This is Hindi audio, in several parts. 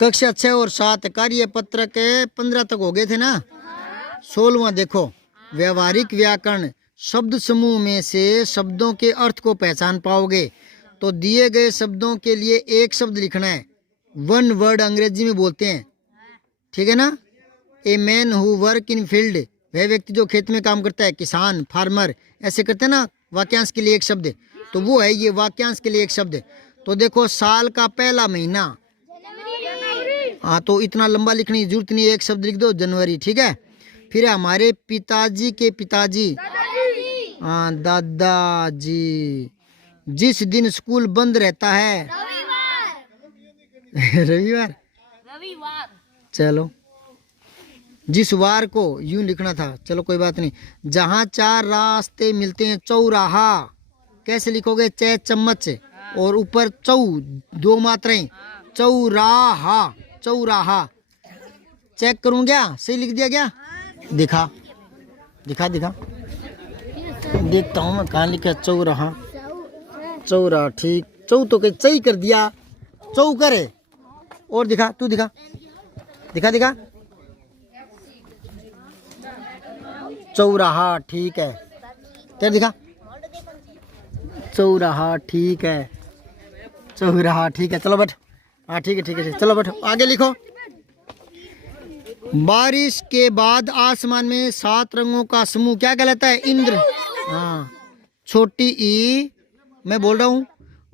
कक्षा 6 और 7 कार्य पत्र के 15 तक हो गए थे ना। 16वां देखो, व्यवहारिक व्याकरण शब्द समूह में से शब्दों के अर्थ को पहचान पाओगे तो दिए गए शब्दों के लिए एक शब्द लिखना है। वन वर्ड अंग्रेजी में बोलते हैं, ठीक है ना। A man who work in field, वह व्यक्ति जो खेत में काम करता है, किसान, फार्मर, ऐसे करते हैं ना। वाक्यांश के लिए एक शब्द, तो वो है ये वाक्यांश के लिए एक शब्द। तो देखो, साल का पहला महीना, हाँ तो इतना लंबा लिखने की जरूरत नहीं, एक शब्द लिख दो, जनवरी, ठीक है। फिर हमारे पिताजी के पिताजी, हाँ दादाजी। जिस दिन स्कूल बंद रहता है, रविवार। चलो, जिस वार को यूं लिखना था, चलो कोई बात नहीं। जहाँ 4 रास्ते मिलते हैं, चौराहा कैसे लिखोगे, चे चम्मच और ऊपर चौ, 2 मात्राएं, चौराहा, चौराहा। चेक करूं क्या, सही लिख दिया क्या? दिखा दिखा दिखा, देखता हूँ मैं कहाँ लिखा, चौराहा, चौराहा, ठीक। चौ तो कहीं सही कर दिया, चौ करे। और दिखा, तू दिखा दिखा दिखा, चौराहा, ठीक है। तेरे दिखा, चौराहा, ठीक है, चौराहा, ठीक है। चलो बैठ, हाँ ठीक है ठीक है, चलो बैठो, आगे लिखो। बारिश के बाद आसमान में 7 रंगों का समूह क्या कहलाता है, इंद्र। हाँ, छोटी ई मैं बोल रहा हूँ,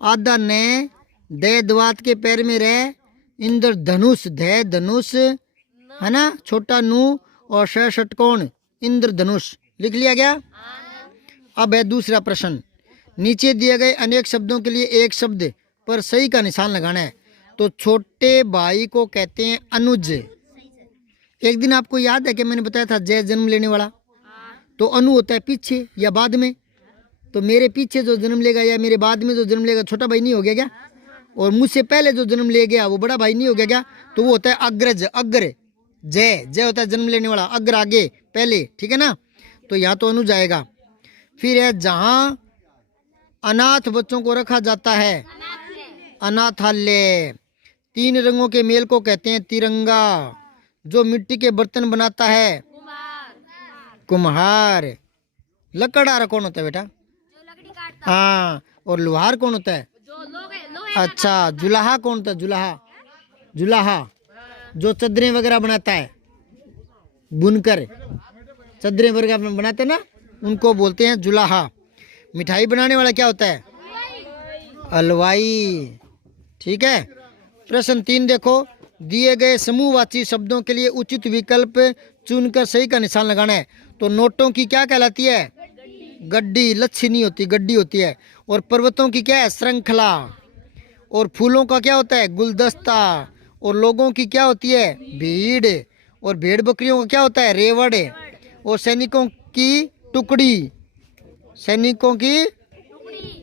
आधा ने, दे द्वात के पैर में रह, इंद्र धनुष, धे धनुष है ना, छोटा नू और श षटकोण, इंद्र धनुष। लिख लिया गया। अब है दूसरा प्रश्न। नीचे दिए गए अनेक शब्दों के लिए एक शब्द पर सही का निशान लगाना है। तो छोटे भाई को कहते हैं अनुज। एक दिन आपको याद है कि मैंने बताया था जय जन्म लेने वाला, तो अनु होता है पीछे या बाद में। तो मेरे पीछे जो जन्म लेगा या मेरे बाद में जो जन्म लेगा, छोटा भाई नहीं हो गया क्या? और मुझसे पहले जो जन्म ले गया वो बड़ा भाई नहीं हो गया क्या? तो वो होता है अग्रज, अग्र। जय, जय होता है जन्म लेने वाला, अग्र आगे पहले, ठीक है ना। तो यहाँ तो अनुज आएगा। फिर है जहाँ अनाथ बच्चों को रखा जाता है, अनाथालय। 3 रंगों के मेल को कहते हैं तिरंगा। जो मिट्टी के बर्तन बनाता है, कुम्हार। लकड़हारा कौन होता है बेटा? हाँ, और लोहार कौन होता है? अच्छा, जुलाहा कौन होता है? जुलाहा, जुलाहा जो चद्दरें वगैरह बनाता है, बुनकर चद्दरें वगैरह बनाते हैं ना, उनको बोलते हैं जुलाहा। मिठाई बनाने वाला क्या होता है? हलवाई, ठीक है। प्रश्न 3 देखो, दिए गए समूहवाची शब्दों के लिए उचित विकल्प चुनकर सही का निशान लगाना है। तो नोटों की क्या कहलाती है? गड्डी। लच्छी नहीं होती, गड्डी होती है। और पर्वतों की क्या है? श्रृंखला। और फूलों का क्या होता है? गुलदस्ता। और लोगों की क्या होती है? भीड़। और भेड़ बकरियों का क्या होता है? रेवड़। और सैनिकों की टुकड़ी, सैनिकों की,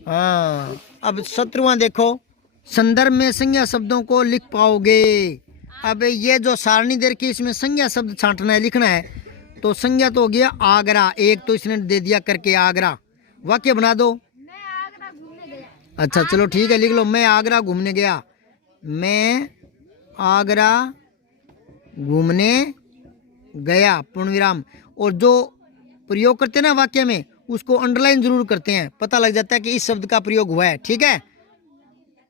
हाँ। अब 17वां देखो, संदर्भ में संज्ञा शब्दों को लिख पाओगे। अब ये जो सारणी दे रखी, इसमें संज्ञा शब्द छांटना है, लिखना है। तो संज्ञा तो हो गया आगरा, एक तो इसने दे दिया करके आगरा। वाक्य बना दो। अच्छा चलो ठीक है, लिख लो, मैं आगरा घूमने गया। मैं आगरा घूमने गया, पूर्ण विराम। और जो प्रयोग करते हैं ना वाक्य में, उसको अंडरलाइन जरूर करते हैं, पता लग जाता है कि इस शब्द का प्रयोग हुआ है, ठीक है।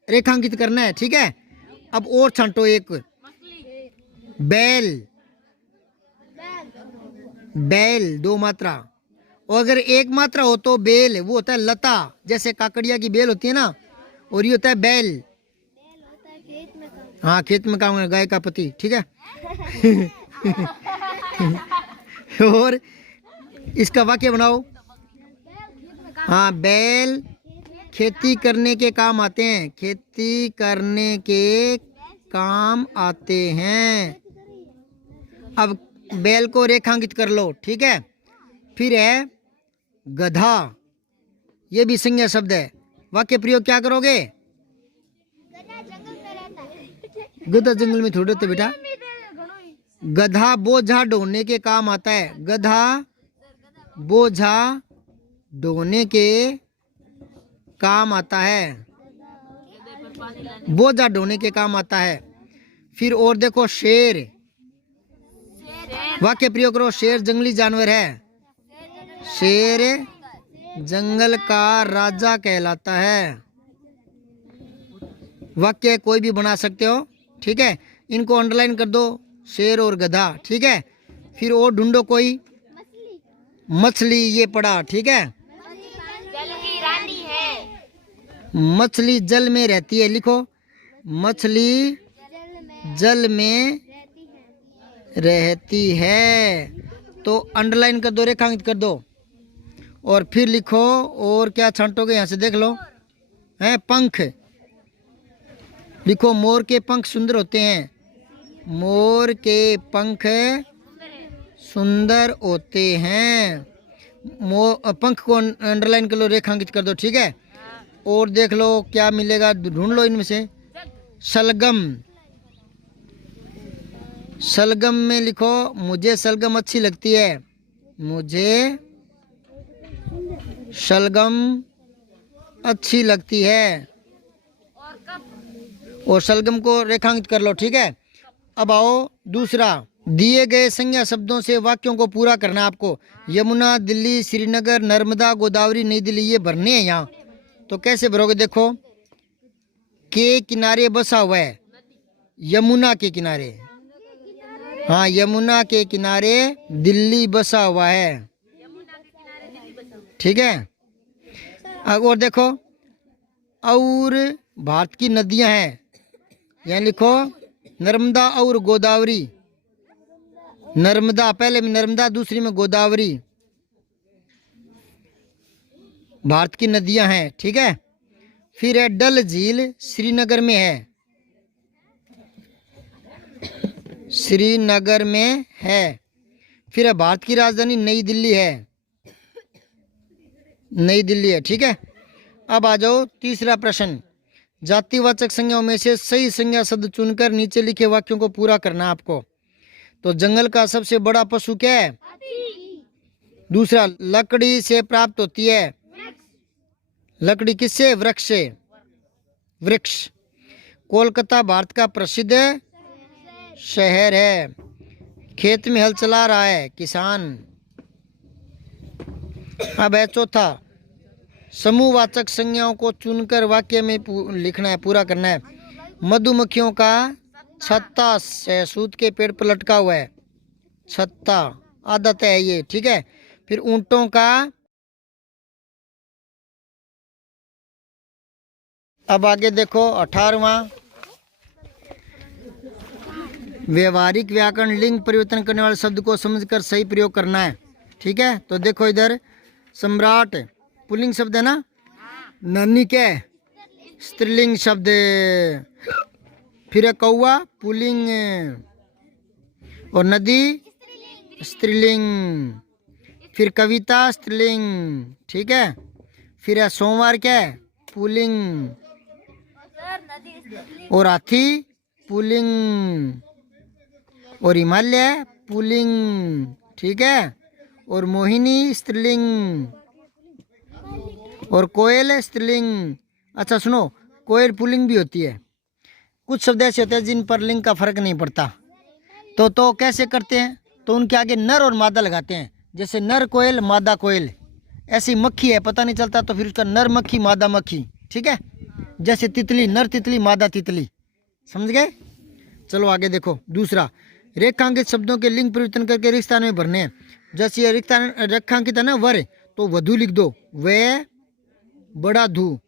रेखांकित करना है, ठीक है। अब और छांटो एक, बैल। बैल 2 मात्रा, और अगर 1 मात्रा हो तो बेल, वो होता है लता, जैसे काकड़िया की बेल होती है ना, और ये होता है बैल। हाँ, खेत में काम, गाय का पति, ठीक है। और इसका वाक्य बनाओ। हाँ, बैल खेती करने के काम आते हैं, खेती करने के काम आते हैं। अब बैल को रेखांकित कर लो, ठीक है। फिर है गधा, ये भी संज्ञा शब्द है। वाक्य प्रयोग क्या करोगे? गधा जंगल में थोड़े होते बेटा। गधा बोझा ढोने के काम आता है, गधा बोझा ढोने के काम आता है, बोझा ढोने के काम आता है। फिर और देखो शेर, वाक्य प्रयोग करो। शेर जंगली जानवर है, शेर जंगल का राजा कहलाता है। वाक्य कोई भी बना सकते हो, ठीक है। इनको अंडरलाइन कर दो, शेर और गधा, ठीक है। फिर और ढूंढो कोई, मछली, ये पड़ा, ठीक है। जल की रानी है। मछली जल में रहती है, लिखो मछली जल में रहती है। तो अंडरलाइन कर दो, रेखांकित कर दो। और फिर लिखो, और क्या छांटोगे यहाँ से देख लो, है पंख, लिखो मोर के पंख सुंदर होते हैं, मोर के पंख सुंदर होते हैं। पंख को अंडरलाइन कर लो, रेखांकित कर दो, ठीक है। और देख लो क्या मिलेगा, ढूंढ लो इनमें से। शलगम, शलगम में लिखो मुझे शलगम अच्छी लगती है, मुझे शलगम अच्छी लगती है। और शलगम को रेखांकित कर लो, ठीक है। अब आओ दूसरा, दिए गए संज्ञा शब्दों से वाक्यों को पूरा करना आपको। यमुना, दिल्ली, श्रीनगर, नर्मदा, गोदावरी, नई दिल्ली, ये भरने हैं यहाँ। तो कैसे भरोगे, देखो के किनारे बसा हुआ है, यमुना के किनारे, हाँ यमुना के किनारे दिल्ली बसा हुआ है, ठीक है। अब और देखो, और भारत की नदियां हैं, यहाँ लिखो नर्मदा और गोदावरी, नर्मदा पहले में नर्मदा, दूसरी में गोदावरी, भारत की नदियां हैं, ठीक है। फिर है डल झील, श्रीनगर में है, श्रीनगर में है। फिर है भारत की राजधानी नई दिल्ली है, नई दिल्ली है, ठीक है। अब आ जाओ तीसरा प्रश्न, जातिवाचक संज्ञाओं में से सही संज्ञा शब्द चुनकर नीचे लिखे वाक्यों को पूरा करना आपको। तो जंगल का सबसे बड़ा पशु क्या है, दूसरा लकड़ी से प्राप्त होती है, लकड़ी किससे, वृक्ष से, वृक्ष। कोलकाता भारत का प्रसिद्ध शहर है, खेत में हल चला रहा है किसान। अब है चौथा, समूहवाचक संज्ञाओं को चुनकर वाक्य में लिखना है, पूरा करना है। मधुमक्खियों का छत्ता शहतूत के पेड़ पर लटका हुआ है, छत्ता आदत है ये, ठीक है। फिर ऊंटों का, अब आगे देखो 18वां, व्यवहारिक व्याकरण, लिंग परिवर्तन करने वाले शब्द को समझकर सही प्रयोग करना है, ठीक है। तो देखो इधर, सम्राट पुल्लिंग शब्द है ना, नन्ही क्या है, स्त्रीलिंग शब्द। फिर है कौवा पुल्लिंग, और नदी स्त्रीलिंग। फिर कविता स्त्रीलिंग, ठीक है। फिर है सोमवार क्या है, पुल्लिंग। और हाथी पुल्लिंग, और हिमालय पुल्लिंग, ठीक है। और मोहिनी स्त्रीलिंग, और कोयल स्त्रीलिंग। अच्छा सुनो, कोयल पुल्लिंग भी होती है। कुछ शब्द ऐसे होते हैं जिन पर लिंग का फर्क नहीं पड़ता, तो कैसे करते हैं, तो उनके आगे नर और मादा लगाते हैं। जैसे नर कोयल मादा कोयल, ऐसी मक्खी है पता नहीं चलता, तो फिर उसका नर मक्खी मादा मक्खी, ठीक है। जैसे तितली, नर तितली मादा तितली, समझ गए। चलो आगे देखो दूसरा, रेखांकित शब्दों के लिंग परिवर्तन करके रिक्त स्थान में भरने हैं। जैसे ये रेखांकित है ना वर, तो वधु लिख दो, वे बड़ा धू।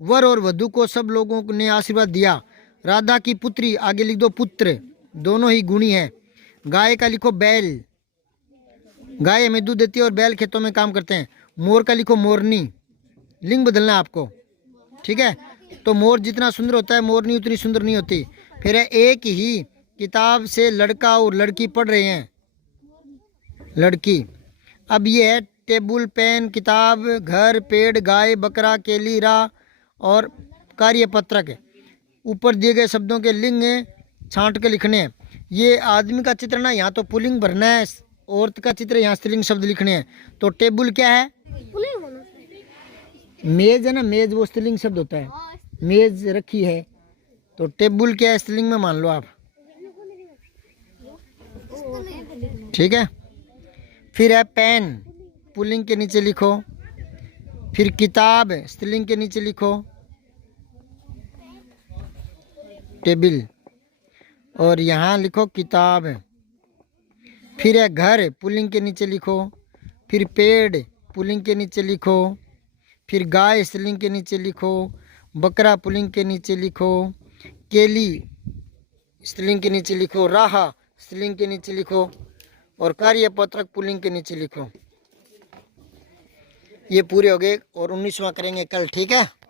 वर और वधु को सब लोगों ने आशीर्वाद दिया। राधा की पुत्री, आगे लिख दो पुत्र, दोनों ही गुणी है। गाय का लिखो बैल, गाय हमें दूध देती है और बैल खेतों में काम करते हैं। मोर का लिखो मोरनी, लिंग बदलना है आपको, ठीक है। तो मोर जितना सुंदर होता है, मोरनी उतनी सुंदर नहीं होती। फिर है एक ही किताब से लड़का और लड़की पढ़ रहे हैं, लड़की। अब ये है टेबल, पेन, किताब, घर, पेड़, गाय, बकरा, केली, राह और कार्यपत्रक। ऊपर दिए गए शब्दों के लिंग छांट के लिखने हैं। ये आदमी का चित्र ना, यहाँ तो पुल्लिंग भरना है, औरत का चित्र यहाँ स्त्रीलिंग शब्द लिखने हैं। तो टेबल क्या है, मेज है ना, मेज वो स्त्रीलिंग शब्द होता है, मेज रखी है। तो टेबल क्या है, स्त्रीलिंग में मान लो आप, ठीक है। फिर है पेन, पुल्लिंग के नीचे लिखो। फिर किताब, स्त्रीलिंग के नीचे लिखो। टेबल, और यहाँ लिखो किताब। फिर है घर, पुल्लिंग के नीचे लिखो। फिर पेड़, पुल्लिंग के नीचे लिखो। फिर गाय, स्त्रीलिंग के नीचे लिखो। बकरा, पुल्लिंग के नीचे लिखो। केली, स्त्रीलिंग के नीचे लिखो। राह, स्त्रीलिंग के नीचे लिखो। और कार्यपत्रक, पुल्लिंग के नीचे लिखो। ये पूरे हो गए और 19वां करेंगे कल, ठीक है।